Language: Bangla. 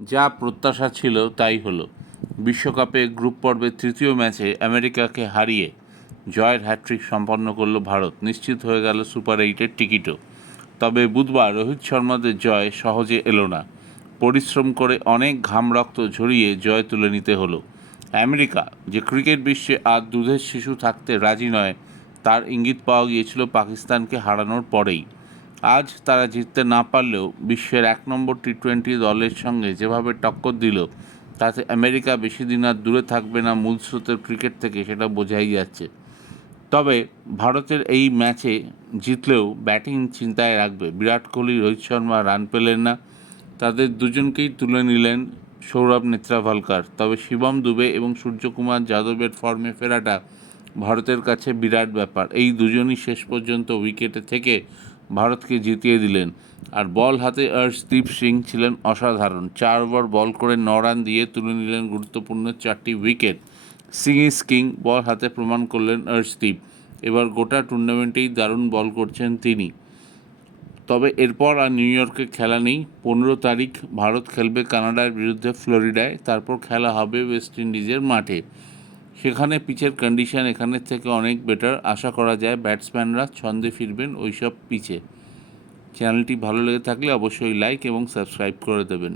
যা প্রত্যাশা ছিল তাই হলো। বিশ্বকাপে গ্রুপ পর্বের তৃতীয় ম্যাচে আমেরিকাকে হারিয়ে জয়ের হ্যাট্রিক সম্পন্ন করল ভারত। নিশ্চিত হয়ে গেল সুপার এইটের টিকিটও। তবে বুধবার রোহিত শর্মাদের জয় সহজে এলো না। পরিশ্রম করে অনেক ঘাম রক্ত ঝরিয়ে জয় তুলে নিতে হলো। আমেরিকা, যে ক্রিকেট বিশ্বে আর দুধের শিশু থাকতে রাজি নয়, তার ইঙ্গিত পাওয়া গিয়েছিল পাকিস্তানকে হারানোর পরেই। আজ তারা জিততে না পারলেও বিশ্বের এক নম্বর টি টোয়েন্টি দলের সঙ্গে যেভাবে টক্কর দিল, তাতে আমেরিকা বেশি দিন আর দূরে থাকবে না মূল স্রোতের ক্রিকেট থেকে সেটা বোঝাই যাচ্ছে। তবে ভারতের এই ম্যাচে জিতলেও ব্যাটিং চিন্তায় রাখবে। বিরাট কোহলি, রোহিত শর্মা রান পেলেন না। তাদের দুজনকেই তুলে নিলেন সৌরভ নেত্রাভালকার। তবে শিবম দুবে এবং সূর্যকুমার যাদবের ফর্মে ফেরাটা ভারতের কাছে বিরাট ব্যাপার। এই দুজনই শেষ পর্যন্ত উইকেটে থেকে ভারতকে জিতিয়ে দিলেন। আর বল হাতে অর্শদীপ সিং ছিলেন অসাধারণ। চার ওভার বল করে ন রান দিয়ে তুলে নিলেন গুরুত্বপূর্ণ চারটি wicket. Singh is king, ball হাতে প্রমাণ করলেন অর্শদীপ। এবার গোটা টুর্নামেন্টেই দারুণ বল করছেন তিনি। তবে এরপর আর নিউ ইয়র্কে খেলা নেই। পনেরো তারিখ ভারত খেলবে কানাডার বিরুদ্ধে ফ্লোরিডায়। তারপর খেলা হবে ওয়েস্ট ইন্ডিজের মাঠে। সেখানে পিচের কন্ডিশন এখানের থেকে অনেক বেটার আশা করা যায় ব্যাটসম্যানরা ছন্দে ফিরবেন ওইসব পিচে চ্যানেলটি ভালো লেগে থাকলে অবশ্যই লাইক এবং সাবস্ক্রাইব করে দেবেন।